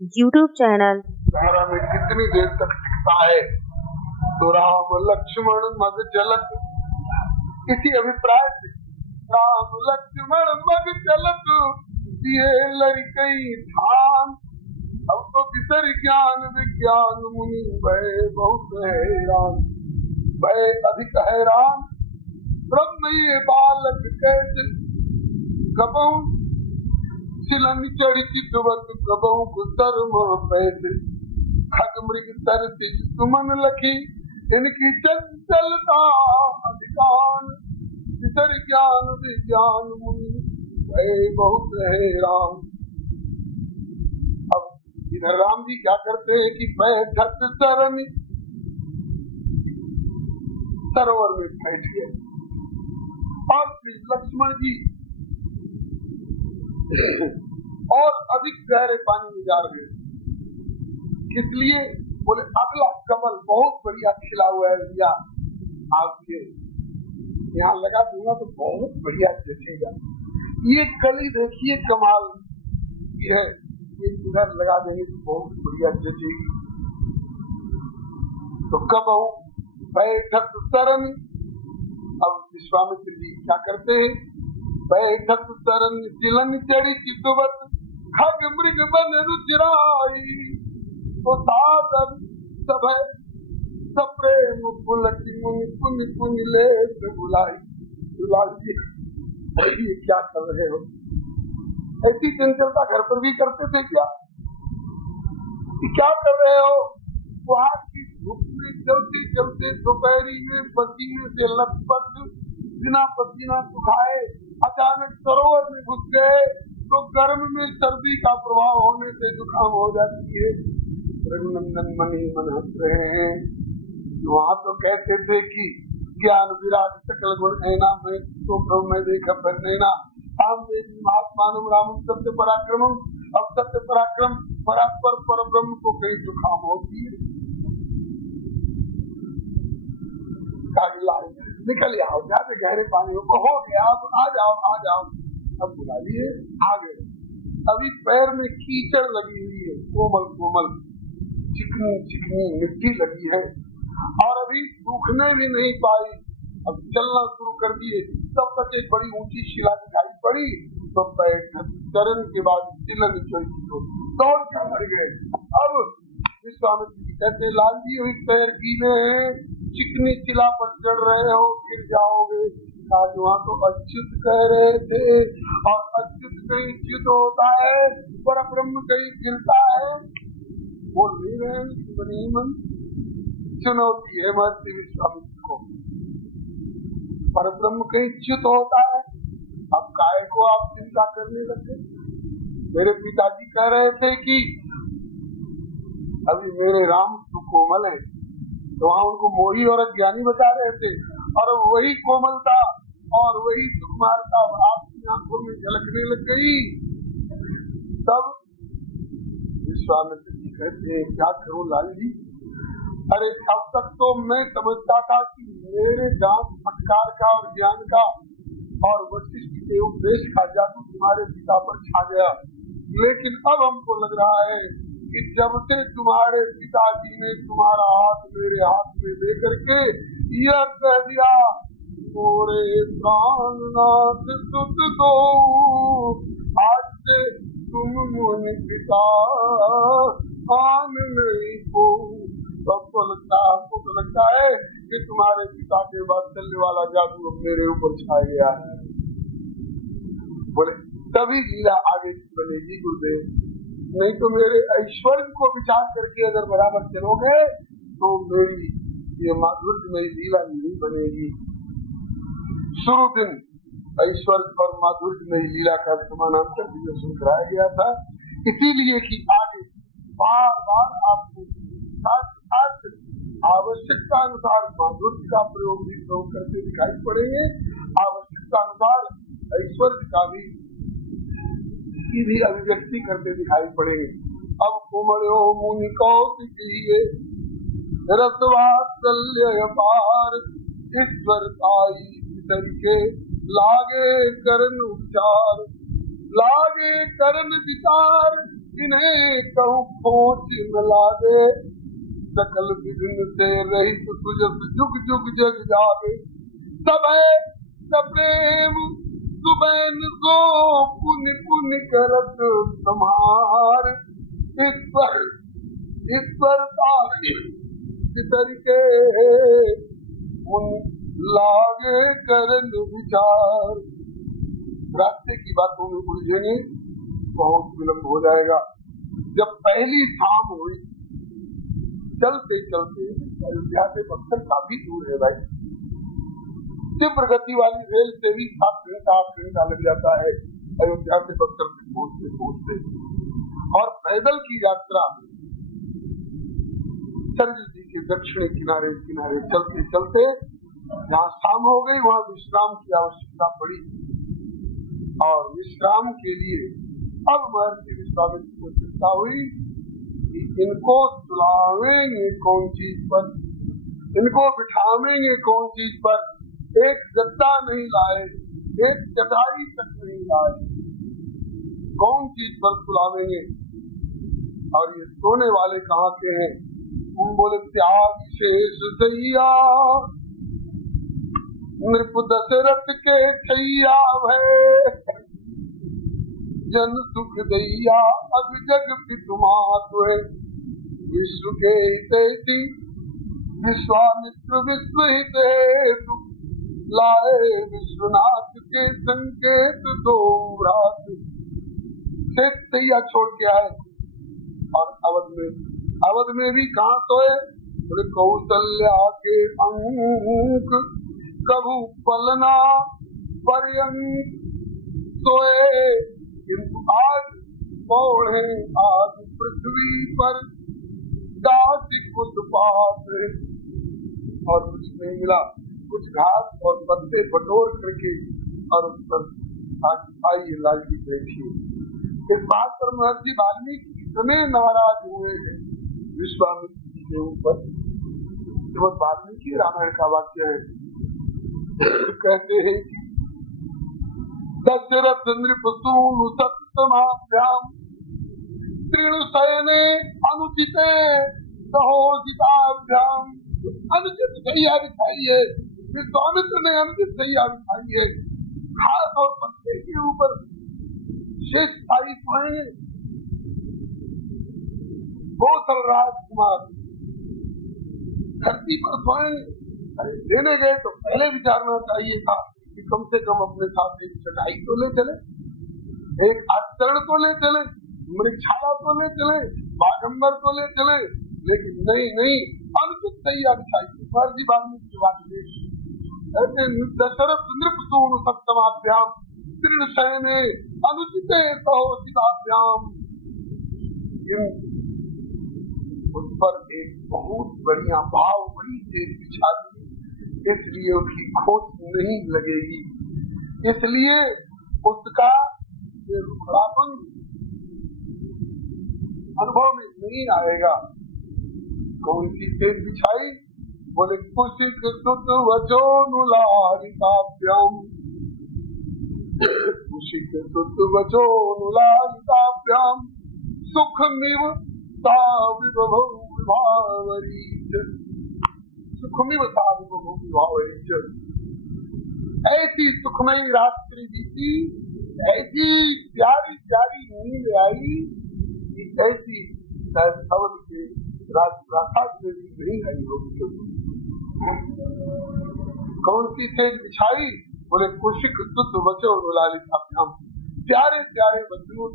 YouTube channel। धारा में कितनी देर तक टिकता है। तो राम लक्ष्मण मग चलत, इसी अभिप्राय से राम लक्ष्मण मग चलत दिए लड़कई ठान। अब तो बिसर ज्ञान विज्ञान मुनि भय बहुत हैरान। भय अधिक हैरान ब्रह्म ये बालक कैसे, कबहू सिलन चढ़ चितवत कबहू कुतर्म पैसे। खग मृग तर तिज सुमन लखी इनकी चंचलता अधिकान। बिसर ज्ञान विज्ञान मुनि भय बहुत हैरान। अब इधर राम जी क्या करते हैं कि बैठक शरण सरोवर में बैठ गए और श्री लक्ष्मण जी और अधिक गहरे पानी में जा रहे। किस लिए? बोले अगला कमल बहुत बढ़िया खिला हुआ है भैया, आपके यहाँ लगा दूंगा तो बहुत बढ़िया जचेगा। ये कली देखिए कमाल की है, ये इधर लगा देंगे तो बहुत बढ़िया जचेगी। तो कब हूँ बैठक शरण। अब विश्वामित्र जी क्या करते हैं? बैठक शरण तिलन चढ़ी चितवत खग मृग बन रुचिराई। तो साधव सब सप्रेम पुलकी मुनि पुनि पुनि ले बुलाई। दुलाल जी ये क्या कर रहे हो? ऐसी चंचलता घर पर भी करते थे क्या? क्या कर रहे हो? वहाँ की धूप में चलते चलते दोपहरी में पसीने से लथपथ बिना पसीना सुखाए अचानक सरोवर में घुस गए तो गर्म में सर्दी का प्रभाव होने से जुकाम हो जाती है। रघुनंदन मनी मन हंस रहे हैं। वहाँ तो कहते थे कि ज्ञान विराट सकल गुण ऐना में तो ब्रह्म में देखा पर नैना। महात्मानम रामम सत्य पराक्रमम। अब सत्य पराक्रम परात्पर पर ब्रह्म को कहीं जुकाम होती है। निकल आओ, ज्यादा गहरे पानी हो गया, अब आ जाओ। अब बुला लिए, आ गए। अभी पैर में कीचड़ लगी हुई है, कोमल चिकनी मिट्टी लगी है और अभी सूखने भी नहीं पाई। अब चलना शुरू कर दिए, तब तक एक बड़ी ऊंची शिला दिखाई पड़ी। तो पैर चरण के बाद तिलन चढ़ी तो दौड़ क्या मर गए। अब विश्वामित्र जी कहते लाल जी हुई पैर कीने हैं, चिकनी शिला पर चढ़ रहे हो, गिर जाओगे। आज वहाँ तो अच्युत कह रहे थे और अच्युत कहीं च्युत होता है, पर ब्रह्म कहीं गिरता है। बोल नहीं रहे मन चुनौती है महर्षि विश्वामित्र को। पर ब्रह्म कहीं च्युत होता है। अब काय को आप चिंता करने लगे? मेरे पिताजी कह रहे थे कि अभी मेरे राम तो कोमल है, तो वहाँ उनको मोही और अज्ञानी बता रहे थे और वही कोमलता और वही सुकुमारता आपकी आंखों में झलकने लग गई। तब विश्वामित्र जी कहते हैं क्या करूं लाल जी? अरे अब तक तो मैं समझता था कि मेरे जान फटकार का और ज्ञान का और वशिष्ठ के उपदेश का जादू तुम्हारे पिता पर छा गया, लेकिन अब हमको लग रहा है कि जब से तुम्हारे पिताजी ने तुम्हारा हाथ मेरे हाथ में लेकर के यह कह दिया मोरे प्राणनाथ सुत दो, आज से तुम मुनि पिता आन नहीं हो। सबको लगता है कि तुम्हारे पिता के बाद चलने वाला जादू मेरे ऊपर छा गया है। बोले तभी लीला आगे बनेगी गुरुदेव, नहीं तो मेरे ऐश्वर्य को विचार करके अगर बराबर चलोगे तो मेरी ये माधुर्यमयी लीला नहीं बनेगी। शुरू दिन ऐश्वर्य और माधुर्यमयी लीला का समानांतर दिव्य कराया गया था, इसीलिए कि आगे बार बार आपको आवश्यकता अनुसार माधुर्य का प्रयोग भी प्रयोग करते दिखाई पड़ेंगे, आवश्यकता अनुसार ऐश्वर्य का भी की भी अभिव्यक्ति करते दिखाई पड़ेंगे। अब कोमलो मुनि कौशिकीये रसवात्सल्य पार ईश्वरताई तरीके लागे करन उपचार लागे करन विचार इन्हें कहूँ खोज न लागे, सकल विघ्न से रहित तुझस जुग जुग जग जागे। सब प्रेम सुबैन सो पुनि पुनि करत तुम्हार, ईश्वर तार के मुन लागे करन विचार। रास्ते की बातों में उलझेंगे बहुत विलम्ब हो जाएगा। जब पहली शाम हुई, चलते चलते अयोध्या से बक्सर काफी दूर है भाई, तीव्र गति वाली रेल से भी 7 घंटा 8 घंटा लग जाता है अयोध्या से बक्सर तक पहुँचते पहुँचते। और पैदल की यात्रा सरयू जी के दक्षिणी किनारे किनारे चलते चलते जहाँ शाम हो गई वहाँ विश्राम की आवश्यकता पड़ी। और विश्राम के लिए अब महर्षि विश्वामित्र को चिंता हुई कि इनको सुलावेंगे कौन चीज पर, इनको बिठावेंगे कौन चीज पर। एक गद्दा नहीं लाए, एक चटाई तक नहीं लाए, कौन चीज पर सुलावेंगे। और ये सोने वाले कहाँ के हैं? बोले त्याग शेष सैया नृप दशरथ के छैया भय, जन सुख दैया अब जग पितुमात है। विश्व के हितैषी विश्वामित्र विश्व हित हेतु, लाए विश्वनाथ के संकेत दो रात। शेष दैया छोड़ के आए और अवध में भी कहाँ सोए? बोले कौशल्या के अंक कभू पलना पर्यंक सोए, किंतु आज पौड़े आज पृथ्वी पर दासी कुछ पास। और कुछ नहीं मिला, कुछ घास और पत्ते बटोर करके और उस पर आइए लालजी बैठिए। इस बात पर महर्षि वाल्मीकि इतने नाराज हुए हैं विश्वामित्र जी के ऊपर। श्रीमद् वाल्मीकि रामायण का वाक्य है, कहते हैं कि दशरथ नृप सूनु सप्तमाभ्याम त्रीणु शयने अनुचिते सहोदिताभ्याम। अनुचित सैया बिछाई है, विश्वामित्र ने अनुचित सैया बिछाई है। घास और पत्ते के ऊपर शेष भाई सोए। कौशल राजकुमार धरती पर सोए। लेने गए तो पहले विचारना चाहिए था कि कम से कम अपने साथ एक चटाई तो ले चले, एक आचरण तो ले चले, मृगशाला तो ले चले, बागंबर तो ले चले। लेकिन नहीं, अनुचित सैया बिछाई। महर्षि वाल्मीकि की बात कहते दशरथ नृप सूनु सप्तमाभ्याम तीर्ण शयने अनुचिते सहोदिताभ्याम। उस पर एक बहुत बढ़िया भाव बड़ी तेज बिछा दी, इसलिए उसकी खोज नहीं लगेगी, इसलिए उसका रुखड़ापन अनुभव में नहीं आएगा। कौन सी तेज बिछाई? बोले कुशिक सुत वचोनुलालिताभ्याम, कुशिक सुत वचोनुलालिताभ्याम सुखमिव ऐसी सुखमयी रात्रि बीती, ऐसी प्यारी प्यारी नींद आई कि ऐसी अवध के राजप्रासाद में भी नहीं आई होगी। कौन सी सेज बिछाई? बोले कुशिक सुत वचोनुलालिताभ्याम, प्यारे प्यारे बच्चों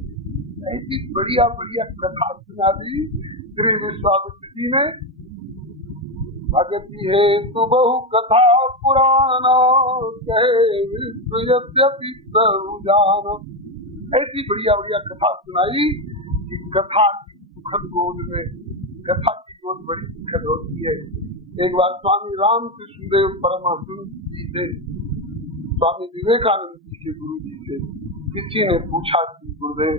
ऐसी बढ़िया बढ़िया कथा सुना दी श्री विश्वामित्र जी ने। भगति है तो बहु कथा पुराना, कहे विश्व यद्यपि बहु जान। ऐसी बढ़िया बढ़िया कथा सुनाई कि कथा की सुखद गोद में, कथा की गोद बड़ी सुखद होती है। एक बार स्वामी रामकृष्ण देव परमहंस जी से, स्वामी विवेकानंद जी के गुरु जी से किसी ने पूछा कि गुरुदेव,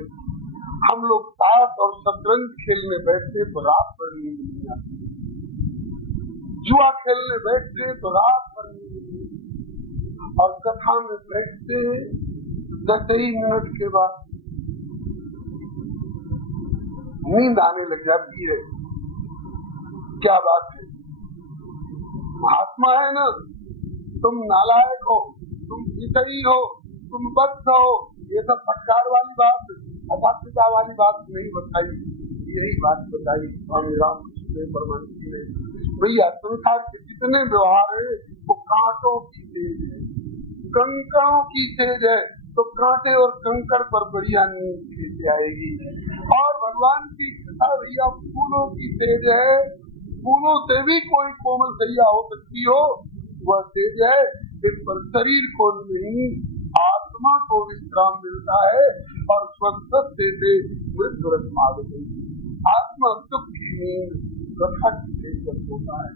हम लोग ताश और शतरंज खेलने बैठते तो रात भर नींद नहीं आती, जुआ खेलने बैठते तो रात भर नींद नहीं, और कथा में बैठते 10 ही मिनट के बाद नींद आने लग जाती है। क्या बात है, महात्मा है ना, तुम नालायक हो, तुम विषयी हो, तुम बद्ध हो, ये सब फटकार वाली बात, अपात्रता वाली बात नहीं बताई। यही बात बताई स्वामी रामकृष्ण परमहंस जी ने। भैया संसार के जितने व्यवहार है वो कांटों की तेज है, कंकड़ों की तेज है, तो कांटे और कंकड़ पर बढ़िया नींद लेके आएगी। और भगवान की कृपा भैया फूलों की तेज है, फूलों से भी कोई कोमल सैया हो सकती हो, वह तेज है। इस पर शरीर को नहीं, आत्मा को विश्राम मिलता है और स्वस्थ से मृत्यु रत्मा गई। आत्मा सुख की नींद कथा की तेज पर होता है।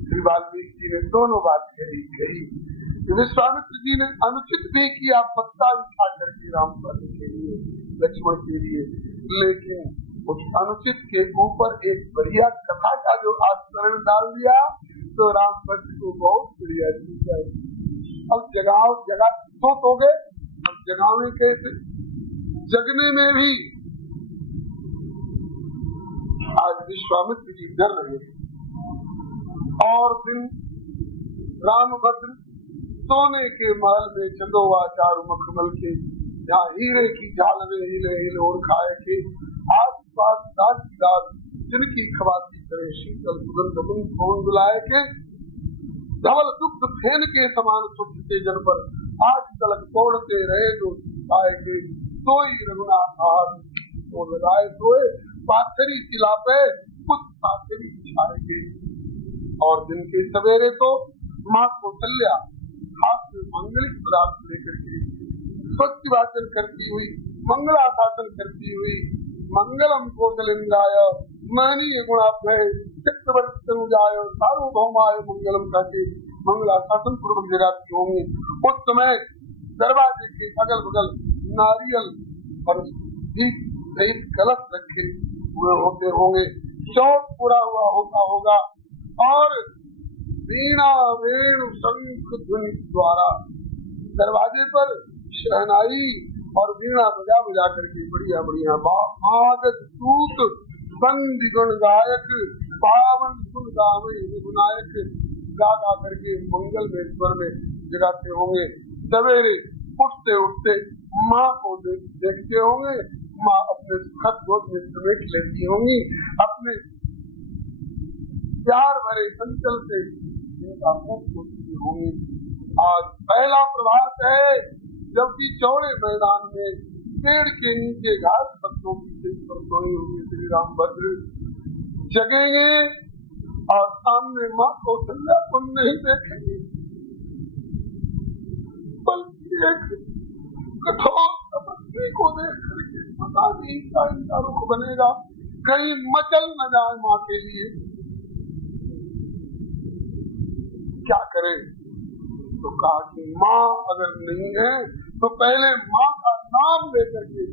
श्री वाल्मीकि जी ने दोनों बात कही। विश्वामित्र जी ने अनुचित भी किया, पत्ता बिछा करके राम पद के लिए, लक्ष्मण के लिए, लेकिन उस अनुचित के ऊपर एक बढ़िया कथा का जो आचरण डाल दिया तो राम पद को बहुत बढ़िया चीज है। अब जगह हो गए, अब जगावे कैसे? जगने में भी आज विश्वामित्र जी डर रहे और दिन रामभद्र सोने के महल में चंदोवा चारु मखमल के, जहाँ हीरे की झालरें हिले हिलोर खाए के, आस पास दास जिनकी खवाती करे शीतल सुगंध पवन बुलाए के, धवल दुग्ध फेन के समान सुखते जन पर आज तलक तोड़ते रहे जो आए के, सोई रघुनाथ हाथ तो लगाए सोए, पाथरी सिला पे कुछ पाथरी बिछाएंगे। और दिन के सवेरे तो माँ कौशल्या हाथ में मंगलिक पदार्थ लेकर के स्वस्ति वाचन करती हुई, मंगलाशासन करती हुई, मंगलम कौशलेन्द्राय महनीय गुणाभय चित्तवर्तनुजाय सार्वभौमाय मंगलम कहते मंगलाशासन पूर्वक जगाती होंगी। उस समय दरवाजे के अगल बगल नारियल और एक कलश रखे हुए होते होंगे, चौक पूरा हुआ होता होगा और वीणा वेणु शंख ध्वनि द्वारा दरवाजे पर शहनाई और वीणा बजा बजा करके बढ़िया बढ़िया आगत दूत बंदी गुण गायक पावन सुन गावे गुनायक गा गा करके मंगल में स्वर में जगाते होंगे। सवेरे उठते उठते माँ को देखते होंगे, माँ अपने सुखद गोद में समेट लेती होंगी, अपने प्यार भरे संचल से इनका मुख होती होंगी। आज पहला प्रभात है, जबकि चौड़े मैदान में पेड़ के नीचे घास पत्तों की सिर पर सोए हुए श्री रामभद्र जगेंगे और सामने माँ कौशल्या को नहीं देखेंगे, बल्कि एक कठोर तपस्वी को देख करके पता नहीं इनका रुख बनेगा, कहीं मचल न जाए माँ के लिए। क्या करें? तो कहा कि माँ अगर नहीं है तो पहले माँ का नाम लेकर के,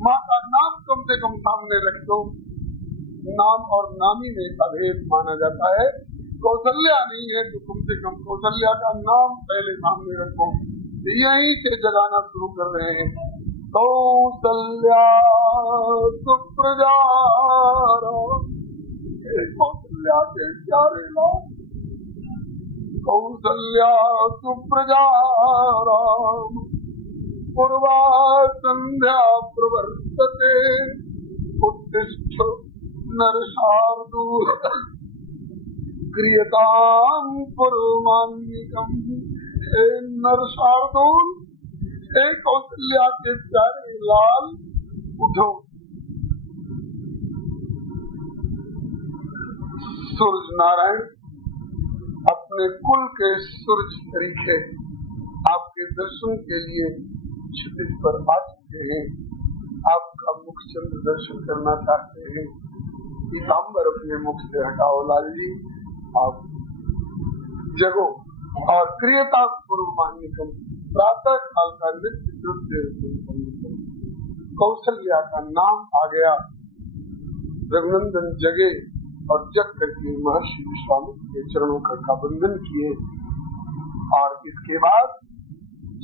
माँ का नाम कम से कम सामने रख दो। नाम और नामी में अभेद माना जाता है। कौशल्या नहीं है तो कम से कम कौशल्या का नाम पहले सामने रखो। यहीं से जगाना शुरू कर रहे हैं। कौशल्या सुप्रजा, कौशल्या के प्यारे लाल, कौशल्या सुप्रजा राम पूर्वा संध्या प्रवर्तते, उत्तिष्ठ नरशार्दूल क्रियताम पुरुमान्विकम। नरशार्दूल, कौशल्या के प्यारे लाल उठो। सूरज नारायण अपने कुल के सूरज तरीके आपके दर्शन के लिए क्षितिज पर आ चुके हैं। आपका मुख चंद्र दर्शन करना चाहते हैं। पीताम्बर अपने मुख से हटाओ लाल जी, आप जगो और क्रियता पूर्वमान्यकम, प्रातः काल का नित्य कृत्य। कौशल्या का नाम आ गया, रघुनंदन जगे और जग करके महर्षि विश्वामित्र के चरणों का बंधन किए। और इसके बाद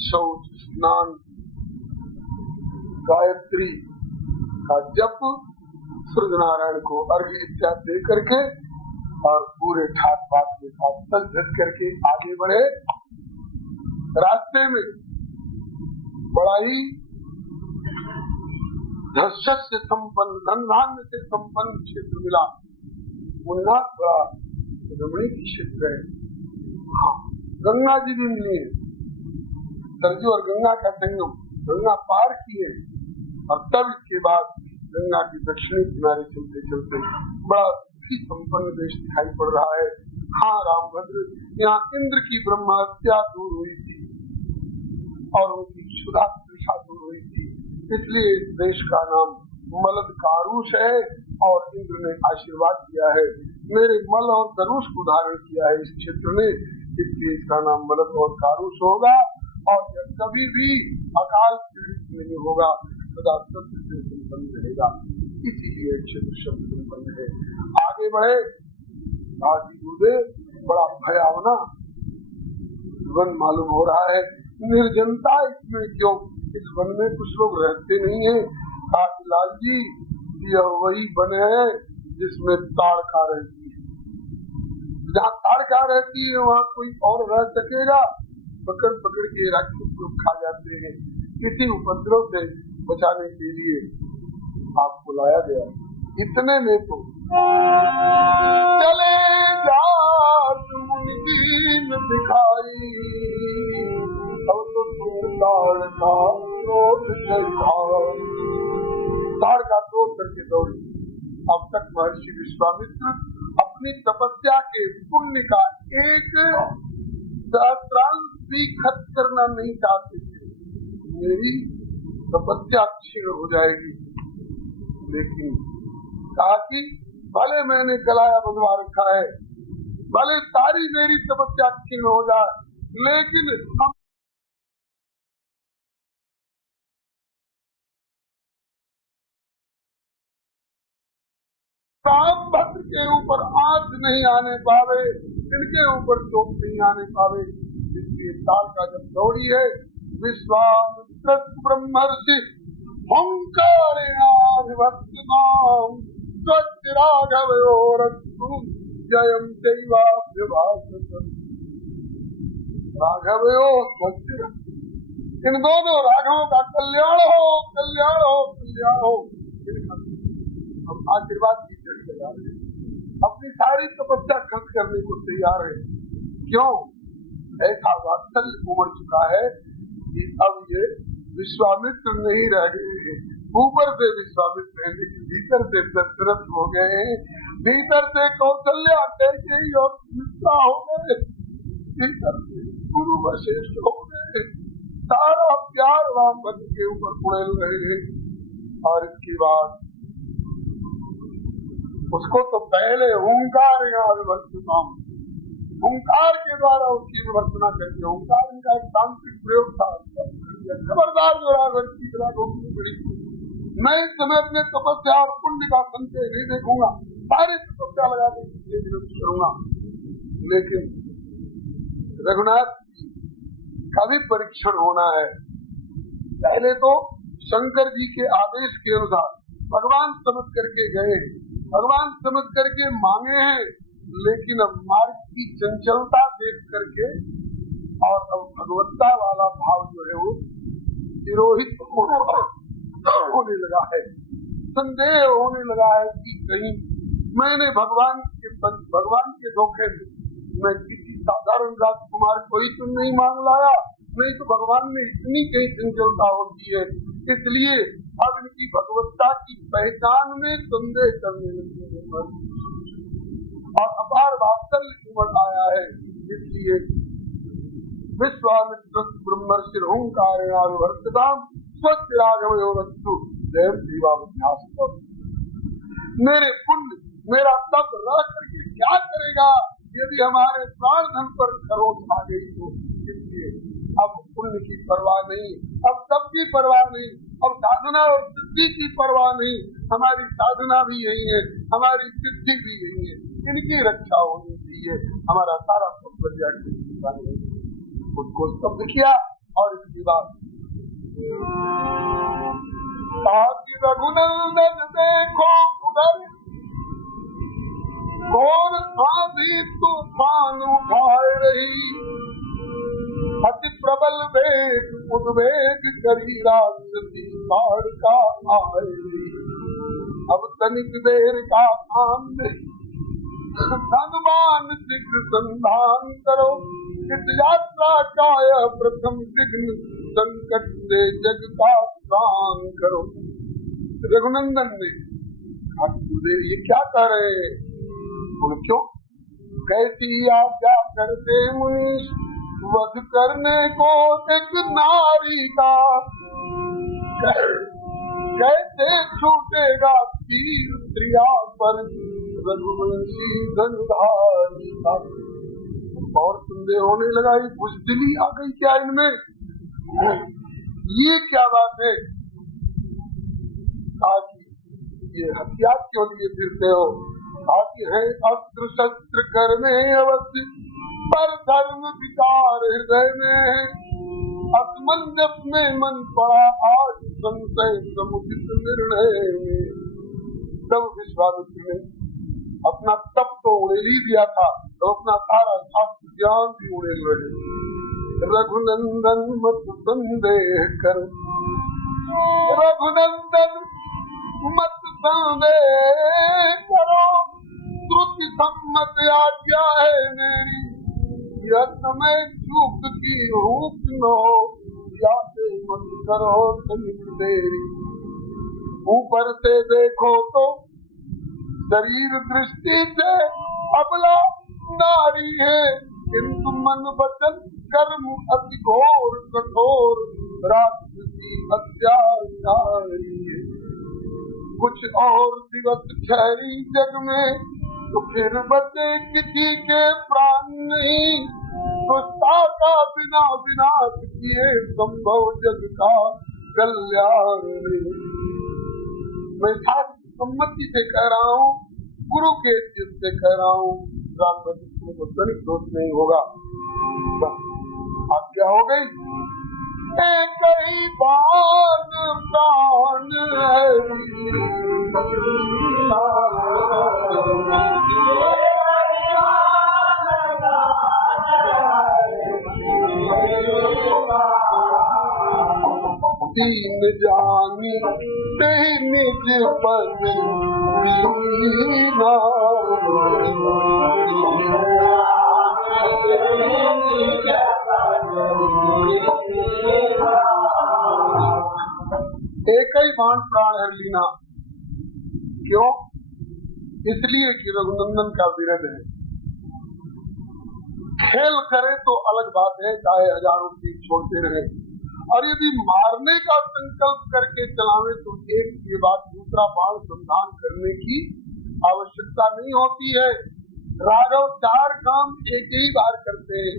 शौच स्नान गायत्री का जप सूर्य नारायण को अर्घ्य इत्यादि दे करके और पूरे ठाट बाट के साथ चल झट करके आगे बढ़े। रास्ते में बड़ा ही धर्षस से संपन्न, धन धान्य से संपन्न क्षेत्र मिला। उन्नाथ बड़ा रमणीय क्षेत्र है। हाँ, गंगा जी भी मिली है, सरजू और गंगा का संगम, गंगा पार किए और तब इसके बाद गंगा की दक्षिणी किनारे चलते चलते बड़ा संपन्न देश दिखाई पड़ रहा है। हाँ रामभद्र, यहाँ इंद्र की ब्रह्म हत्या दूर हुई थी और उनकी क्षुधा तृषा दूर हुई थी, इसलिए इस देश का नाम मलद कारुष है और इंद्र ने आशीर्वाद दिया है, मेरे मल और धनुष को धारण किया है इस क्षेत्र ने, इसलिए इसका नाम मलद और कारुष होगा और जब कभी भी अकाल पीड़ित नहीं होगा, सदा सत्य से संपन्न रहेगा, इसीलिए क्षेत्र शब्द संपन्न है। आगे बढ़े, बड़ा भयावना वन मालूम हो रहा है, निर्जनता इसमें क्यों, इस वन में कुछ लोग रहते नहीं है। लाल जी, यह वही वन है जिसमें ताड़का रहती है, जहाँ ताड़का रहती है वहाँ कोई और रह सकेगा? पकड़ पकड़ के राक्षस लोग खा जाते हैं। किसी उपद्रव से बचाने के लिए आपको लाया गया। इतने में तो चले जात मुनीन दिखाई, अब तो तुम ताड़का क्रोध करके दौड़ी। अब तक महर्षि विश्वामित्र अपनी तपस्या के पुण्य का एक सहस्रांश भी खर्च करना नहीं चाहते थे, मेरी तपस्या क्षीण हो जाएगी। लेकिन कहा कि भले मैंने कलाया बंधवा रखा है, भले सारी मेरी तपस्या क्षीण हो जाए, लेकिन हम रामभद्र के ऊपर आंच नहीं आने पावे, इनके ऊपर चोट नहीं आने पावे, इसलिए ताल का जब दौड़ी है, विश्वामित्र ब्रह्मर्षि ओंकारेणाभिभक्तिमां स्वच्चिराघवयोरस्तु जयं दैवाभ्यभाषत। राघवयो स्वच्चिर, इन दोनों राघवों का कल्याण हो, कल्याण हो, कल्याण हो। हम आशीर्वाद की चढ़ी लगा रहे हैं, अपनी सारी तपस्या खर्च करने को तैयार है। क्यों? ऐसा वात्सल्य उमड़ चुका है कि अब ये विश्वामित्र नहीं रह गए हैं, ऊपर से विश्वामित्र हैं, लेकिन भीतर से दशरथ हो गए हैं, भीतर से कौशल्या, कैकेयी और सुमित्रा हो गए, भीतर से गुरु वशिष्ठ हो गए, सारा प्यार रामभद्र के ऊपर उड़ेल रहे हैं। और इसके बाद उसको तो पहले ओंकार ओंकार के द्वारा उसकी विवर्तना करके, ओंकार इनका एक तांत्रिक प्रयोग था। खबरदार जो राघव की बड़ी, मैं इस समय अपने तपस्या और पुण्य का संचय नहीं देखूंगा, सारी तपस्या लगाने के लिए विनती करूंगा। लेकिन रघुनाथ का भी परीक्षण होना है। पहले तो शंकर जी के आदेश के अनुसार भगवान समझ करके गए, भगवान समझ करके मांगे हैं, लेकिन अब मार्ग की चंचलता देख करके और अब भगवत्ता वाला भाव जो है वो तिरोहित होने लगा है, संदेह होने लगा है कि कहीं मैंने भगवान के धोखे में मैं किसी साधारण राजकुमार को ही तो नहीं मांग लाया, नहीं तो भगवान में इतनी कहीं चंचलता होती है, इसलिए अब इनकी भगवत्ता की पहचान में संदेह करने लगे और अपार वात्सल्य उमड़ आया है। इसलिए विश्वामित्र ब्रह्मर्षि ओंकारेणाभिवर्तितां स्वच्चिराघवयोरस्तु जयं दैवाभ्यास। मेरे पुण्य, मेरा तप रह करके क्या करेगा यदि हमारे प्राण धन पर खरोच आ गई तो? इसलिए अब पुण्य की परवाह नहीं, अब तप की परवाह नहीं, अब साधना और सिद्धि की परवाह नहीं, हमारी साधना भी यही है, हमारी सिद्धि भी यही है, इनकी रक्षा होनी चाहिए। हमारा सारा उसको स्तब्ध किया और इसके बाद रघुनंदन देखो कर घोर आंधी तूफान उठाए रही, अति प्रबल वेग उद्वेग करी राक्षसी बाढ़ का आए रही। अब तनिक देर का काम नहीं, धनवान शीघ्र संधान करो, इस यात्रा का यह प्रथम विघ्न, संकट से जग का त्राण करो। रघुनंदन ने ये क्या कह रहे हैं? बोले क्यों? कैसी आज्ञा करते मुनीश, वध करने को एक नारी का, कैसे छूटेगा तीर प्रिया पर रघुवंशी धनुधारी का। और संदेह होने लगा, ये बुजदिली आ गई क्या इनमें? ये क्या बात है? आज ये हथियार क्यों लिए फिरते हो? आज है अस्त्र शस्त्र कर में अवश्य, पर धर्म विचार हृदय में है। असमंजस में मन पड़ा आज, संशय समुचित निर्णय में। तब विश्वामित्र ने अपना तप तो उड़ेल ही दिया था, तो अपना सारा शास्त्र ज्ञान भी उड़ेल रहे। रघुनंदन मत संदेह करो, रघुनंदन मत संदेह करो, श्रुति सम्मत आज्ञा है मेरी, यह समय चूक की हुक न हो, याते मत करो तनिक देरी। ऊपर से देखो तो शरीर दृष्टि से अबला नारी है, किंतु मन वचन कर्म अति घोर कठोर, राक्षसी अत्याचारी है। कुछ और दिवस ठहरी जग में, तो फिर बचे किसी के प्राण नहीं। दुष्टा का बिना विनाश किए, संभव जग का कल्याण नहीं। मैं सारी सम्मति से कह रहा हूँ, गुरु के चित से कह रहा हूँ, रामभद्र को तनिक दोष नहीं होगा। अब क्या हो गई? कई बार प्राण दीन जानी निज पद दीना, एक ही बाण प्राण हर लीना। क्यों? इसलिए कि रघुनंदन का विरध है। खेल करे तो अलग बात है, चाहे हजारों तीर छोड़ते रहे, और यदि मारने का संकल्प करके चलावे तो एक के बाद दूसरा बाण संधान करने की आवश्यकता नहीं होती है। राघव 4 काम एक ही बार करते हैं,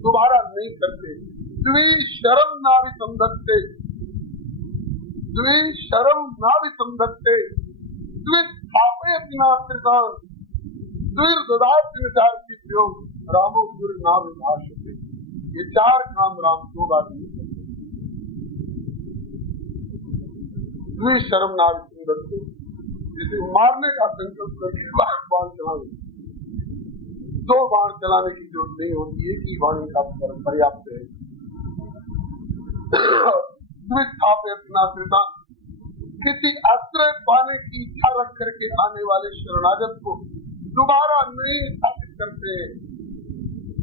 दोबारा नहीं करते। द्विशरम नाभि संधत्ते, द्विशरम नाभि संधत्ते, द्विस्थापयति नास्त्रिकान्, द्विर्ददाति निचारति प्रयोग, रामो द्विर्नाभि भाषते। ये 4 काम राम 2 बार नहीं करते। द्विशरम नाभि संधत्ते, जिसे मारने का संकल्प करके बाण चलावे, 2 बाण चलाने की जरूरत नहीं होती, एक ही बाण का पर्याप्त है। किसी आश्रय पाने की इच्छा रख करके आने वाले शरणागत को दोबारा नहीं स्थापित करते।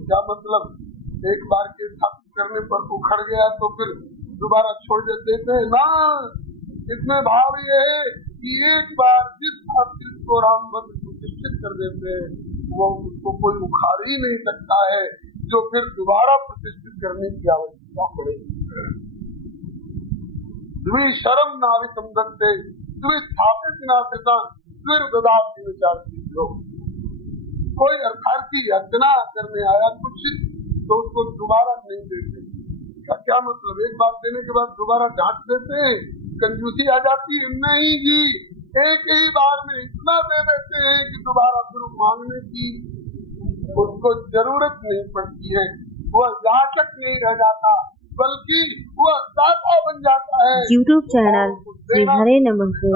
क्या मतलब? एक बार के स्थापित करने पर उखड़ गया तो फिर दोबारा छोड़ देते हैं ना। इसमें भाव ये है कि एक बार जिस आश्रित को राम भक्त प्रतिष्ठित कर देते हैं, वो उसको कोई उखाड़ ही नहीं सकता है, जो फिर दोबारा प्रतिष्ठित करने की आवश्यकता पड़ेगी। द्विशरम नाभि संधत्ते, द्विस्थापित नास्त्रिकान्, द्विर्ददाति निचारति प्रयोग। कोई अर्थार्थी याचना करने आया कुछ तो उसको दोबारा नहीं देते। क्या मतलब? एक बार देने के बाद दोबारा डांट देते हैं, कंजूसी आ जाती है? नहीं जी, एक ही बार में इतना दे देते हैं कि दोबारा फिर मांगने की उसको जरूरत नहीं पड़ती है। वह याचक नहीं रह जाता, बल्कि वह दाता बन जाता है। YouTube चैनल श्री हरे नमः को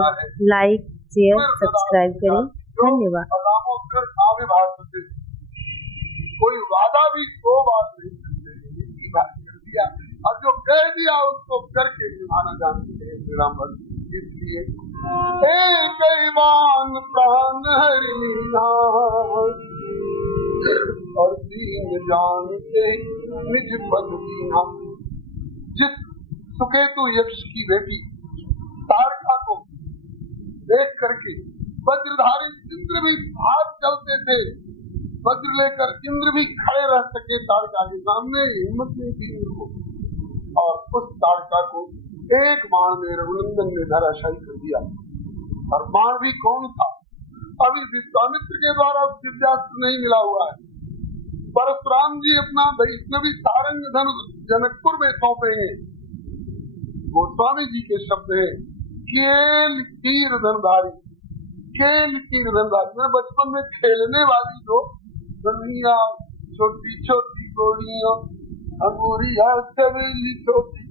लाइक, शेयर, सब्सक्राइब करें। धन्यवाद। कोई वादा भी 2 बार नहीं करते, एक ही बार कर दिया और जो कह दिया उसको करके निभाना जानते हैं मेरा भक्त। इसलिए एक ईमान प्राण हरिना और दीन जानते निज पद दीना। जिस सुकेतु यक्ष की बेटी तारका को देख करके वज्रधारी इंद्र भी भाग चलते थे, वज्र लेकर इंद्र भी खड़े रह सके तारका के सामने, हिम्मत नहीं थी उनको, और उस तारका को एक बाण में रघुनंदन ने धराशायी कर दिया। और बाण भी कौन था? अभी विश्वामित्र के द्वारा दिव्यास्त्र नहीं मिला हुआ है, परशुराम जी अपना वैष्णवी सारंग धनुष जनकपुर में सौंपेंगे। गोस्वामी जी के शब्द है केल तीर धनुधारी, केल तीर धनुधारी। मैं बचपन में खेलने वाली जो धनुइया, छोटी छोटी गोलियां, अंगूरिया चवेली छोटी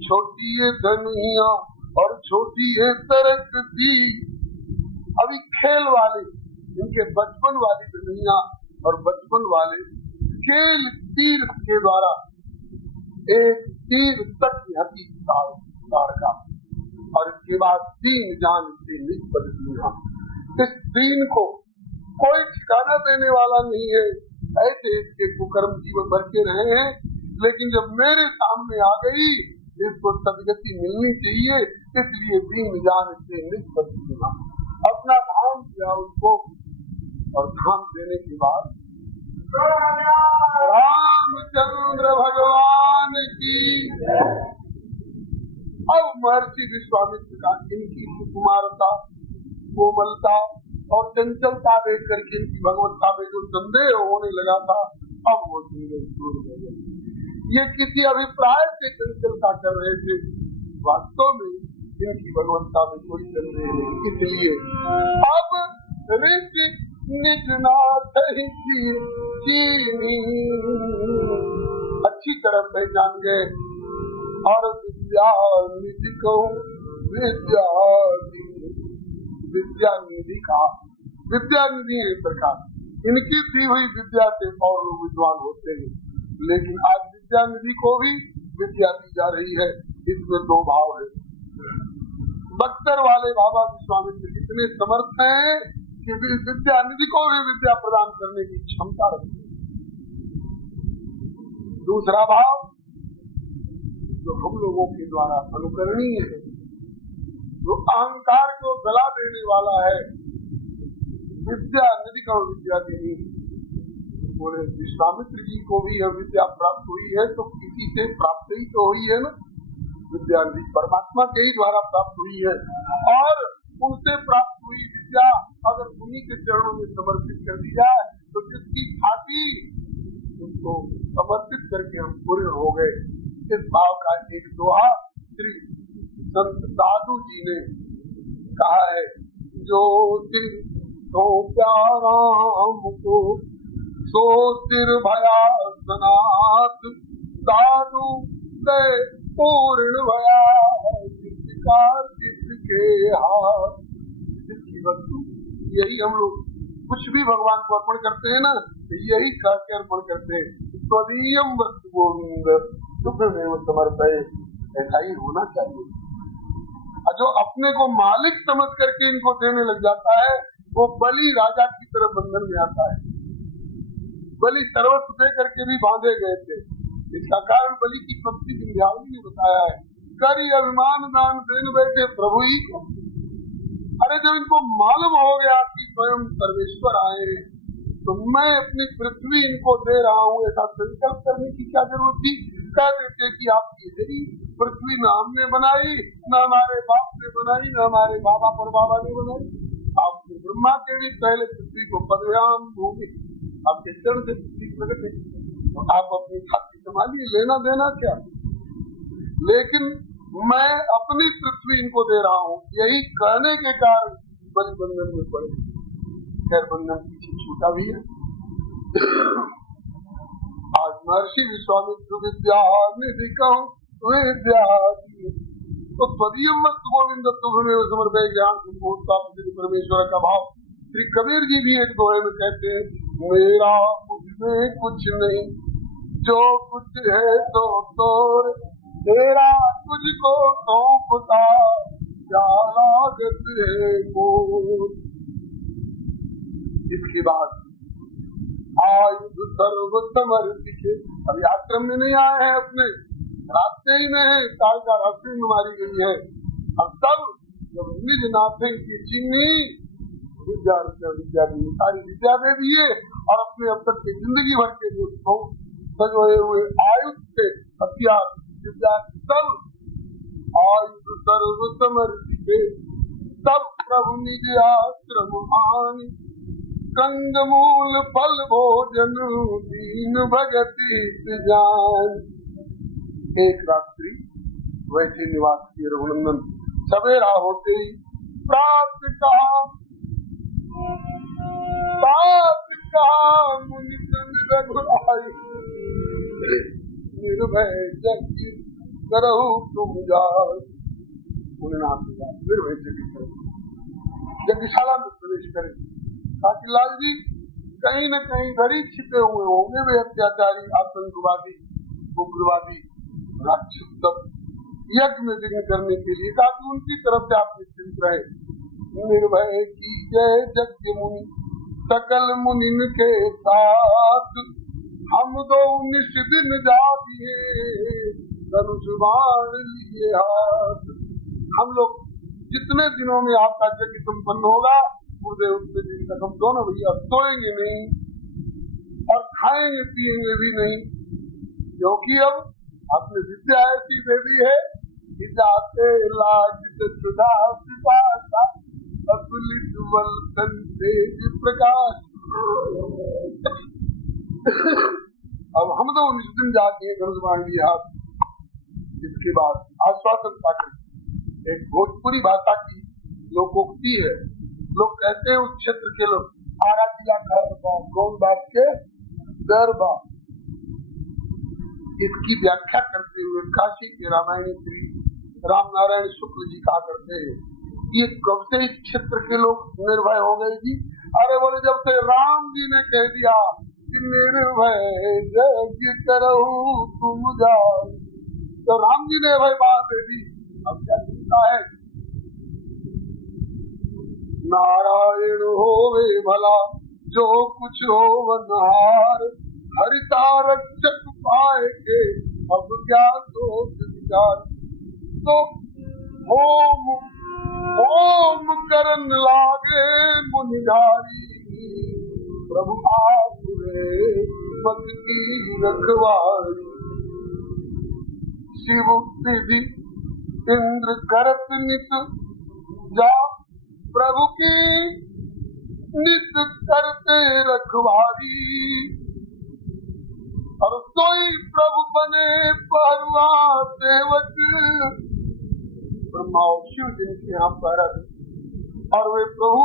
छोटी ये धनुइया और छोटी ये तरक दी। अभी खेल वाले इनके बचपन वाली धनुइया और बचपन वाले केल तीर के द्वारा एक तीर तक हती तारका, और इसके बाद दीन जान से निष्पद दीना। इस दीन को कोई ठिकाना देने वाला नहीं है, ऐसे इसके कुकर्म जीवन भर के रहे हैं, लेकिन जब मेरे सामने आ गई इसको सदगति मिलनी चाहिए, इसलिए दीन जान से निष्पद दीना। अपना धाम दिया उसको, और धाम देने के बाद रामचंद्र भगवान की। अब महर्षि विश्वामित्र का इनकी सुकुमारता, कोमलता और चंचलता देख करके इनकी भगवत्ता में जो संदेह होने लगा था, अब वो संदेह दूर हो गए। ये किसी अभिप्राय से चंचलता कर रहे थे, वास्तव में इनकी भगवत्ता में कोई संदेह नहीं। इसलिए अब ऋषि निज नाथ ही चीनी अच्छी तरह पहचान गए, और विद्या निधि को विद्या निधि का विद्या निधि एक प्रकार इनकी दी हुई विद्या से और लोग विद्वान होते हैं, लेकिन आज विद्या निधि को भी विद्या दी जा रही है। इसमें 2 भाव है। बख्तर वाले बाबा विश्वामित्र इतने समर्थ हैं कि विद्या निधि को भी विद्या प्रदान करने की क्षमता रखते हैं। दूसरा भाव जो हम लोगों के द्वारा अनुकरणीय है, जो अहंकार को गला देने वाला है, विद्या निधि को विद्या देनी। बोले विश्वामित्र जी को भी यह विद्या प्राप्त हुई है तो किसी से प्राप्त ही तो हुई है ना, विद्या निधि परमात्मा के ही द्वारा प्राप्त हुई है, और उनसे प्राप्त हुई विद्या अगर उन्हीं के चरणों में समर्पित कर दी जाए तो जिसकी छाती उसको समर्पित करके हम पूर्ण हो गए। इस भाव का एक दोहा श्री संत साधु जी ने कहा है, जो सिर तो प्यारा हमको सो सिर भया सनात, साधु से पूर्ण भया जिसका जिसके हाथ। जिसकी वस्तु यही हम लोग कुछ भी भगवान को अर्पण करते हैं ना, यही कह के अर्पण करते हैं, स्वदीयम वस्तु गोविंद शुभमेव समर्पये। ऐसा ही होना चाहिए। जो अपने को मालिक समझ करके इनको देने लग जाता है, वो बलि राजा की तरह बंधन में आता है। बलि सर्वस्व दे करके भी बांधे गए थे। इसका कारण बलि की पत्नी विंध्यावली ने बताया है, करी अभिमान दान देने बैठे प्रभु ही को। अरे जब इनको मालूम हो गया कि स्वयं सर्वेश्वर आए हैं, तो मैं अपनी पृथ्वी इनको दे रहा हूँ, ऐसा संकल्प करने की क्या जरूरत थी? कह देते कि आपकी यही पृथ्वी न हमने बनाई, न हमारे बाप ने बनाई, न हमारे बाबा पर बाबा ने बनाई। आपने ब्रह्मा के भी पहले पृथ्वी को पदव्याम भूमि आपके चरण से पृथ्वी प्रकट है, तो आप अपनी छाती संभालिए, लेना देना क्या। लेकिन मैं अपनी पृथ्वी इनको दे रहा हूँ, यही कहने के कारण बलि बंधन में पड़े। खैर बंधन पीछे छूटा भी है। आज महर्षि विश्वामित्र विद्या निधि कहूँ विद्या तो त्वदीय मत गोविंद तुम्हें समर्पय ज्ञान संपूर्ण परमेश्वर का भाव। श्री कबीर जी भी एक दोहे में कहते हैं, मेरा मुझमें कुछ नहीं, जो कुछ है तो तोर, तेरा तुझको सौंपता, क्या लागत है मोर। इसके बाद आयुध सर्व समर्पित, अभी आश्रम में नहीं आए हैं, अपने रास्ते ही में है, काल का रास्ते में मारी गई है। अब तब जब निज नाथे की चीनी विद्या दी, सारी विद्या दे दिए और अपने अब तक की जिंदगी भर के जो सजोए हुए आयुध से हथियार विद्या सब आयुध सर्व समर्पित, तब प्रभु निज आश्रम आनी, कंदमूल फल भोजन दीन भगति जान। एक रात्रि वैसे निवास किए रघुनंदन, सवेरा होते ही प्रात कहा मुनि सन रघुराई, निर्भय जग करहु तुम जाय। निर्भय जग यज्ञशाला में प्रवेश करें, ताकि लाल जी कहीं न कहीं घड़ी छिपे हुए होंगे वे अत्याचारी, आतंकवादी, उग्रवादी, राक्षस सब यज्ञ में विघ्न करने के लिए, ताकि उनकी तरफ से आप निश्चिंत रहे। निर्भय की जय यज्ञ मुनि सकल मुनिन के साथ, हम दो 19 दिन जागिए धनुष बाण लिए हाथ। हम लोग जितने दिनों में आपका यज्ञ संपन्न होगा, पूरे उतने दिन तक हम दोनों भैया सोएंगे नहीं और खाएंगे पिएंगे भी नहीं, क्योंकि अब आपने विद्या ऐसी दे दी है कि जाते लाजित सुधा पिपासा, अतुलित बल तेज प्रकाश। अब हम तो 19 दिन जाके धनुष बाण लिए हाथ। इसके बाद आश्वासन पाकर एक भोजपुरी भाषा की लोकोक्ति है, लोग कहते हैं उस क्षेत्र के लोग, आरा जिला कौन बात के दरबा। इसकी व्याख्या करते हुए काशी के रामायणी श्री राम नारायण शुक्ल जी कहा करते हैं, ये कब से इस क्षेत्र के लोग निर्भय हो गए जी? अरे बोले, जब से राम जी ने कह दिया कि निर्भय यज्ञ करहु तुम जाओ, तो राम जी ने भाई बात दे दी। अब क्या चिंता है? नारायण होवे भला जो कुछ हो वनहार, हरिता रक्षक पाए के अब क्या सोच विचार। तो होम करन लागे मुनिधारी, प्रभु आसुरे पद की रखवारी। शिव विधि इंद्र करत नित जा, प्रभु की नित करते रखवारी। और सोई प्रभु बने पहरुआ सेवक, ब्रह्मा और शिव जिनके यहाँ पहरा थे, और वे प्रभु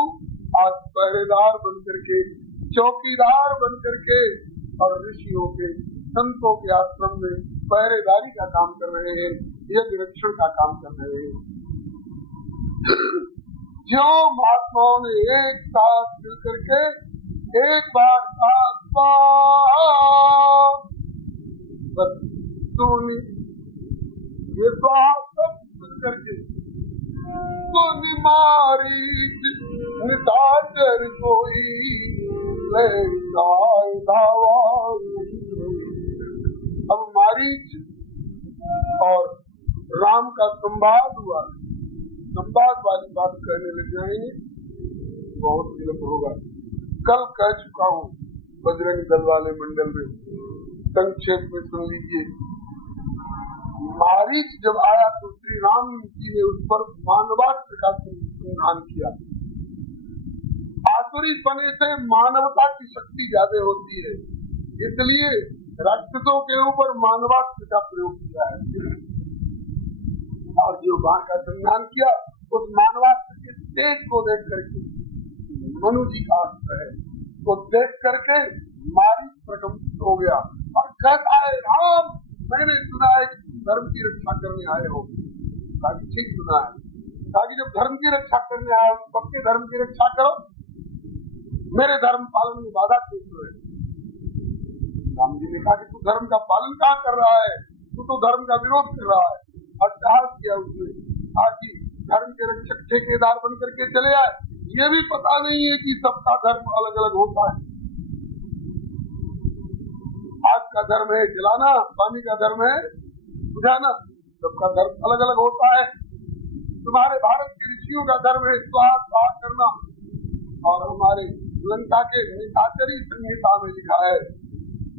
आज पहरेदार बनकर के, चौकीदार बनकर के, और ऋषियों के संतों के आश्रम में पहरेदारी का काम कर रहे हैं, यज्ञ रक्षण का काम कर रहे हैं। जो महात्माओं ने एक साथ मिल करके एक बार सुनी, ये सब सुन करके सुनी मारी निशाचर कोई ले दावा। अब मारीच और राम का संवाद हुआ, संवाद वाली बात कहने लग जाएंगे, बहुत विलंब होगा। कल कह चुका हूँ बजरंग दल वाले मंडल में, संक्षेप में सुन लीजिए। मारीच जब आया तो श्री राम जी ने उस पर मानवास्त्र का संधान किया। आसुरी पने से मानवता की शक्ति ज्यादा होती है, इसलिए राक्षसों के ऊपर मानवास्त्र का प्रयोग किया है। और जो बाण का संधान किया, उस मानवास्त्र के तेज को देख करके, मनु जी का अस्त्र है, तो देख करके मारी प्रकंपित हो गया और कहता है, राम मैंने सुना है धर्म की रक्षा करने आए हो, ताकि ठीक सुना है, ताकि जब धर्म की रक्षा करने आए सबके धर्म की रक्षा करो, मेरे धर्म पालन में बाधा क्यों है? राम जी ने कहा कि तू धर्म का पालन कहाँ कर रहा है, तू तो धर्म का विरोध कर रहा है। अट्टहास किया उसने, ताकि धर्म के रक्षक ठेकेदार बन करके चले आए। ये भी पता नहीं है कि सबका धर्म अलग अलग होता है। आग का धर्म है जलाना, पानी का धर्म है बुझाना, सबका धर्म अलग अलग होता है। तुम्हारे भारत के ऋषियों का धर्म है स्वाहा करना, और हमारे लंका के निशाचरी संहिता में लिखा है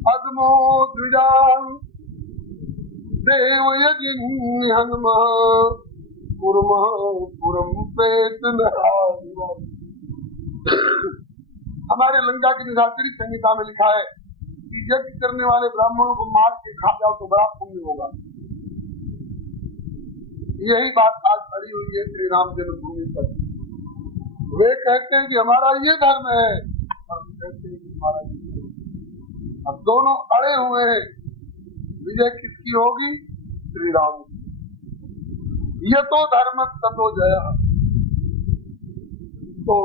अदमो द्विजान देव यज्ञ हनुम पुरम पुरम प्रेत नराधिवास। हमारे लंका की निशाचरी संहिता में लिखा है कि यज्ञ करने वाले ब्राह्मणों को मार के खा जाओ तो बड़ा पुण्य होगा। यही बात आज खड़ी हुई है श्री राम जन्मभूमि पर। वे कहते हैं कि हमारा ये धर्म है, और कहते हैं कि हमारा ये धर्म है। अब दोनों अड़े हुए हैं, विजय किसकी होगी? श्री राम। ये तो धर्म ततो जया। तो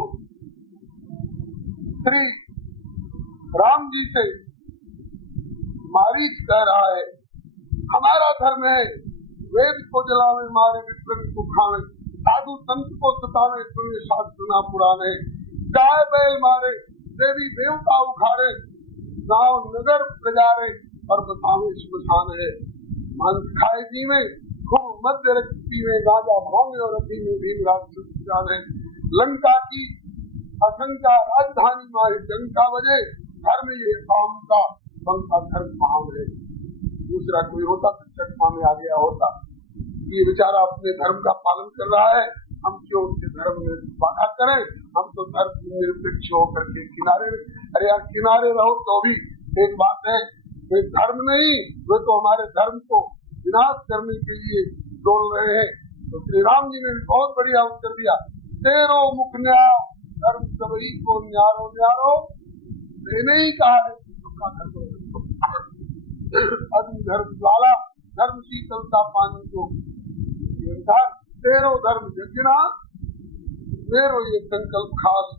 श्री राम जी से मारीच कह रहा है हमारा धर्म है वेद को जलावे, मारे विप्र को खावे, साधु संत को सतावे, सुने शास्त्र ना पुराने, गाय बैल मारे, देवी देवता उखाड़े, गांव नगर प्रजारे, और बतावे श्मशान है। मांस खाए जी में खूब मध्य रक्ति में, गांजा भांगे और अभी में भी राक्षस है। लंका की असंख्या राजधानी मारे डंका बजे, धर्म ये काम का पंखा धर्म महान है। दूसरा कोई होता तो चकमा में आ गया होता। ये बेचारा अपने धर्म का पालन कर रहा है, हम क्यों उसके धर्म में बाधा करें? हम तो धर्म निरपेक्ष होकर के किनारे। अरे यार किनारे रहो तो भी एक बात है, वे धर्म नहीं, वे तो हमारे धर्म को विनाश करने के लिए डोल रहे हैं। तो श्री राम जी ने बहुत बढ़िया उत्तर दिया, तेरो मुख न्याय धर्म सबई को न्यारो न्यारो, मैंने ही कहा है धर्म ज्वाला धर्म शीतलता पानी को, तेरो धर्म यज्ञना, तेरो ये संकल्प खास,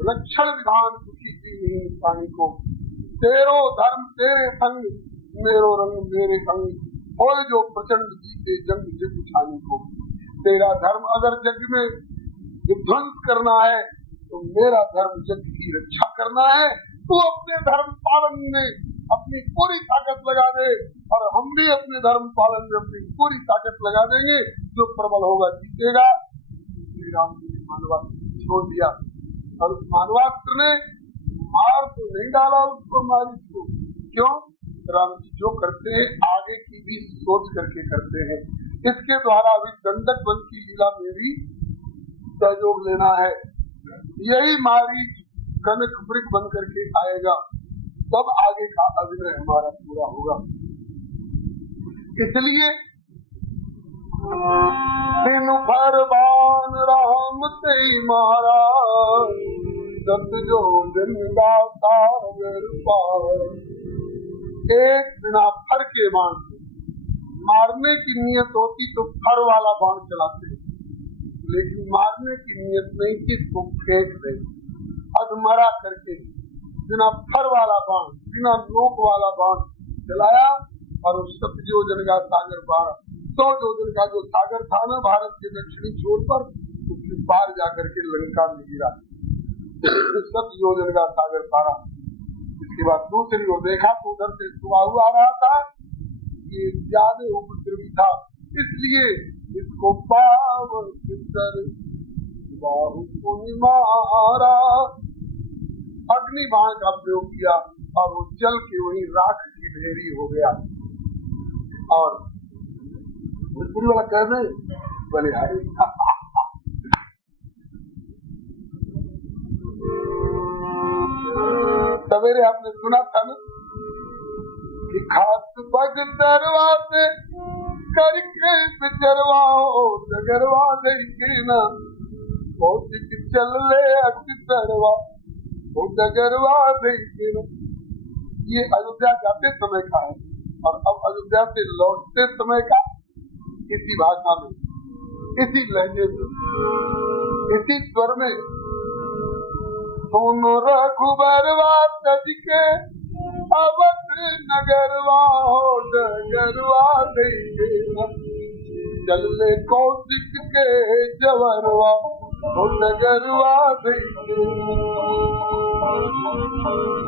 रक्षण विधान सुखी जी पानी को, तेरो धर्म तेरे संग, मेरो रंग मेरे संग, और जो प्रचंड जीते जंग जग छानी को। तेरा धर्म अगर जग में विध्वंस करना है तो मेरा धर्म जग की रक्षा करना है। तू अपने धर्म पालन में अपनी पूरी ताकत लगा दे, और हम भी अपने धर्म पालन में अपनी पूरी ताकत लगा देंगे। जो प्रबल होगा जीतेगा। श्री राम जी ने मानवास्त्र छोड़ दिया, और उस मानवास्त्र ने मार तो नहीं डाला उसको, मारी को क्यों? राम जी जो करते हैं आगे की भी सोच करके करते हैं। इसके द्वारा अभी दंडक वन की लीला में भी सहयोग लेना है। यही मारी कनक मृग बन करके आएगा, तब आगे का अभिनय हमारा पूरा होगा। इसलिए दिन भर बान राम ते मारा, सत जो दिन दाता एक बिना फर के बाण, मारने की नियत होती तो फर वाला बाण चलाते, लेकिन मारने की नियत नहीं थी तो फेंक दे, अधमरा करके बिना फर वाला बाण, बिना नोक वाला बाण चलाया, और उस 7 योजन का सागर पार, 100 योजन का जो सागर था ना भारत के दक्षिणी छोर पर, उसके पार जाकर के लंका में गिरा। 7 योजन का सागर पारा। इसके बाद दूसरी ओर देखा तो उधर से सुबाहु आ रहा था, ये ज्यादा उपद्रवी था, इसलिए इसको पावन बाहु को मारा, अग्नि बाण का प्रयोग किया, और वो जल के वही राख की ढेरी हो गया। और भोजपुरी वाला कहने बोले अरे सवेरे आपने सुना था ना कि खास बग दरवाजे करके बिचरवाओ डगरवा देंगे ना, बहुत चल ले अक्सरवा वो डगरवा देंगे ना। ये अयोध्या जाते समय का है, और अब अयोध्या से लौटते समय का इसी भाषा में इसी लहजे में, इसी स्वर में, सुनो रघुबरवा तज के अवध नगरवा हो डगरवा देंगे चल ले कौशिक के जवरवा हो डगरवा देंगे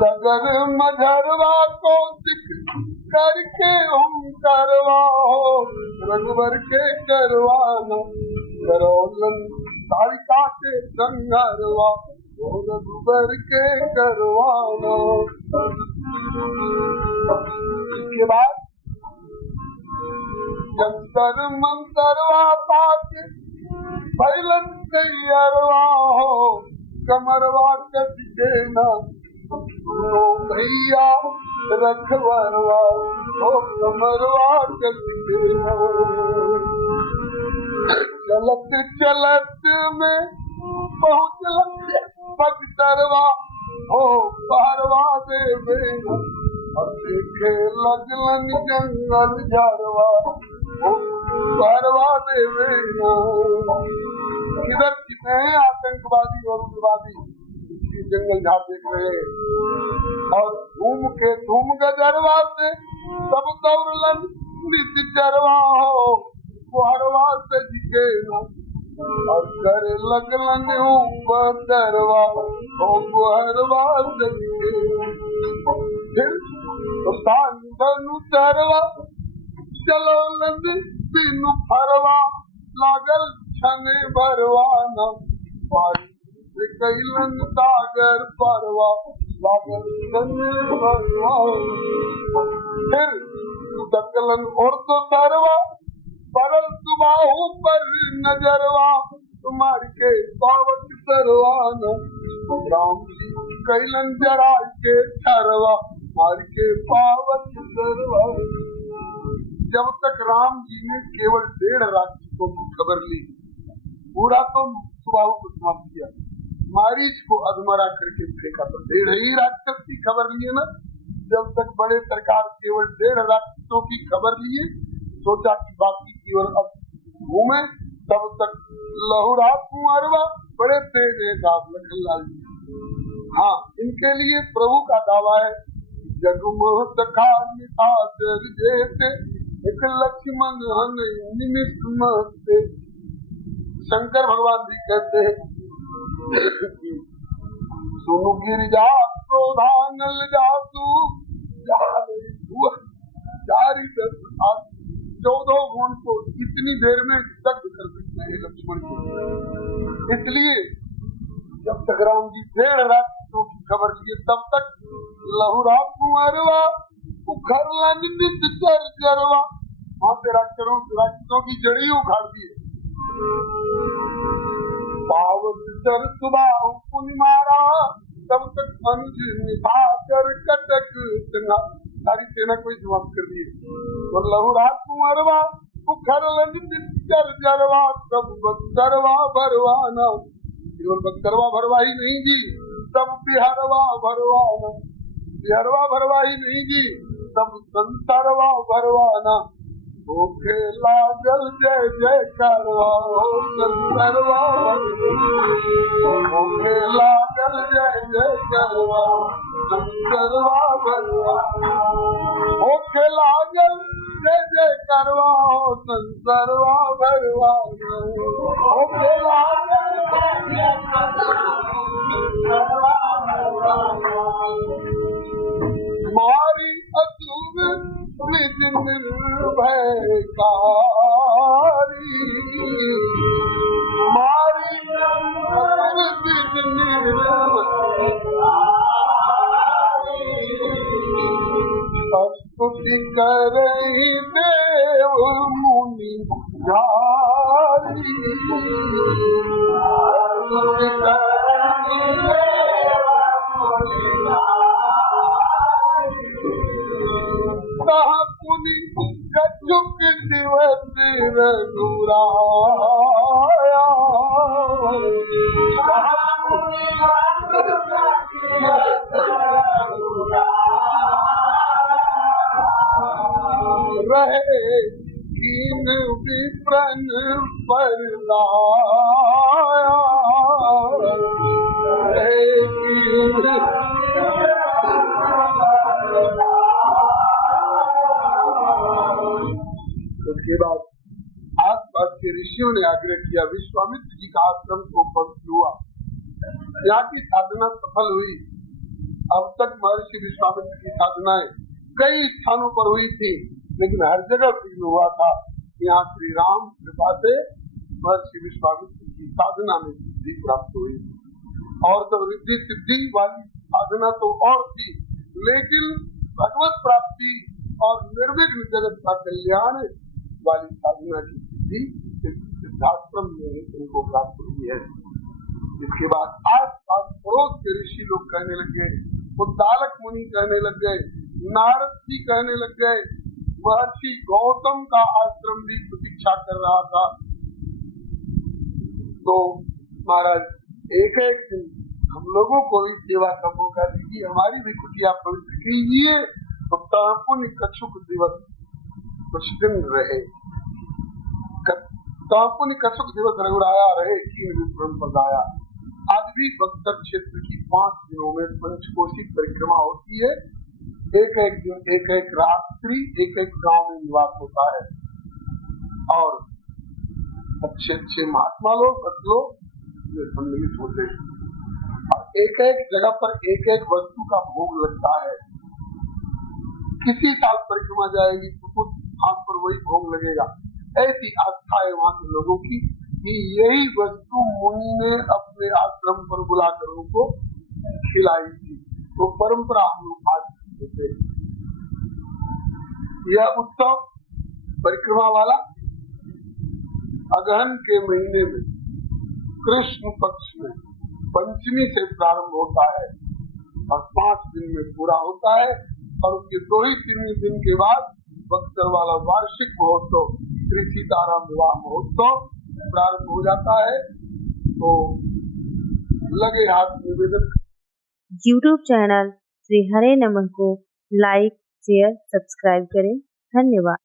डगर मझरवा कौशिक करके हम करवा हो रघुबर के करवाना करोलन तारिका के संगरवा हो रघुबर के करवाना। इसके बाद जंतर मंतरवा पाके फैलन तैयारवा हो कमरवा कस के ना सुनो भैया रखवरवा हो कमरवा कस के ना। चलत चलत में पहुँचल पगतरवा हो पारवा देवे और देखे लगलन जंगल झारवा हो पारवा देवे। किधर कितने हैं आतंकवादी और उग्रवादी जंगल झाड़ देख रहे और धूम गजरवा से सब दौड़लन निश्चरवा हो कुहरवा से जिके और कर लगलन बदरवा हो कुहरवा से जिके। फिर धनु तरवा चलो लंदी बिनु फरवा लागल छने भरवाना मारी कैलन सागर परवा लागल छने भरवा। फिर दकलन और तो तरवा परल सुबाहु पर नजरवा तुम्हार के पावत सरवाना राम जी कैलन जरा के ठरवा मार के पावत सरवा। जब तक राम जी ने केवल 1.5 राक्षसों की खबर ली, पूरा तो सुबाहु को समाप्त किया, मारीच को अधमरा करके फेंका तो 1.5 ही राक्षस की खबर लिए ना। जब तक बड़े सरकार केवल 1.5 राक्षसों की खबर लिए, सोचा कि बाकी केवल अब घूमे, तब तक लहुरा कुंवरवा बड़े तेज है साहब लखनलाल जी। हाँ, इनके लिए प्रभु का दावा है जगमोह सखा जैसे एक लक्ष्मण हन निमिष मस्ते। शंकर भगवान भी कहते हैं सुनु गिरिजा क्रोधानल जासु 14 गुण को इतनी देर में दग्ध कर सकते हैं लक्ष्मण को। इसलिए जब तक राम जी 1.5 राक्षसों की खबर लिए, तब तक लहुरा कुंवरवा उखड़ला निमित चर चरवा, वहाँ पे राक्षसों की जड़ी उखाड़ दिए। पावत चर सुबाहु पुनि मारा, तब तक अनुज निभाकर कटक सारी सेना को समाप्त कर दिए। और लहुरा कुंवरवा उखड़ला निमित चर चरवा, तब बख्तरवा भरवाना, केवल बख्तरवा भरवा ही नहीं जी, तब बिहारवा भरवाना, बिहारवा भरवा ही नहीं जी, तब संसारवा भरवाना। ओ खेला जल जय जय करवा हो संसारवा, ओ खेला जल जय जय करवा संसारवा भरवाना, ओ खेला जल जय जय करवा हो संसारवा भरवाना, ओ खेला जल जय जय करवा भरवाना। मारी असूर निर्भयकारी, मारी स्तुति करही देव मुनि जारी, स्तुति करही देव मुनि पुनि कछुक दिवस रघुराया, रहे कीन विप्रन पर लाया उसके बाद आसपास के ऋषियों ने आग्रह किया, विश्वामित्र जी का आश्रम को पवित्र हुआ, यहाँ की साधना सफल हुई। अब तक महर्षि विश्वामित्र की साधनाएं कई स्थानों पर हुई थी, लेकिन हर जगह विघ्न हुआ था। यहाँ श्री राम कृपा से महर्षि विश्वामित्र की साधना में सिद्धि प्राप्त हुई। और तो रिद्धि सिद्धि वाली साधना तो और थी, लेकिन भगवत प्राप्ति और निर्विघ्न जगत का कल्याण वाली साधना की सिद्धि सिद्धाश्रम में इनको प्राप्त हुई है। इसके बाद आस पास पड़ोस के ऋषि लोग कहने लग गए, उद्दालक मुनि कहने लग गए, नारद जी कहने लग गए, महर्षि गौतम का आश्रम भी प्रतीक्षा कर रहा था। तो महाराज एक एक दिन हम लोगों को भी सेवा का मौका दीजिए, हमारी भी कुटिया पवित्र कीजिए। तो पुण्य कछुक दिवस कुछ दिन रहे, पुण्य कछुक दिवस रघुराया रहे, पधाया। आज भी बक्सर क्षेत्र की 5 दिनों में पंचकोशी परिक्रमा होती है। एक एक दिन एक एक रात्रि एक एक गांव में निवास होता है और अच्छे अच्छे महात्मा लोग सम्मिलित होते हैं और एक एक जगह पर एक एक वस्तु का भोग लगता है। किसी साल परिक्रमा जाएगी तो कुछ स्थान पर वही भोग लगेगा। ऐसी आस्था है वहाँ के लोगों की कि यही वस्तु मुनि ने अपने आश्रम पर बुलाकर उनको खिलाई थी। तो परंपरा हम लोग आज होते। यह उत्सव परिक्रमा वाला अगहन के महीने में कृष्ण पक्ष में पंचमी से प्रारंभ होता है और 5 दिन में पूरा होता है और उसके 2 ही 3 दिन के बाद बक्सर वाला वार्षिक महोत्सव श्री सीताराम विवाह महोत्सव प्रारंभ हो जाता है। तो लगे हाथ निवेदन। YouTube चैनल श्री हरे नमः को लाइक, शेयर, सब्सक्राइब करें। धन्यवाद।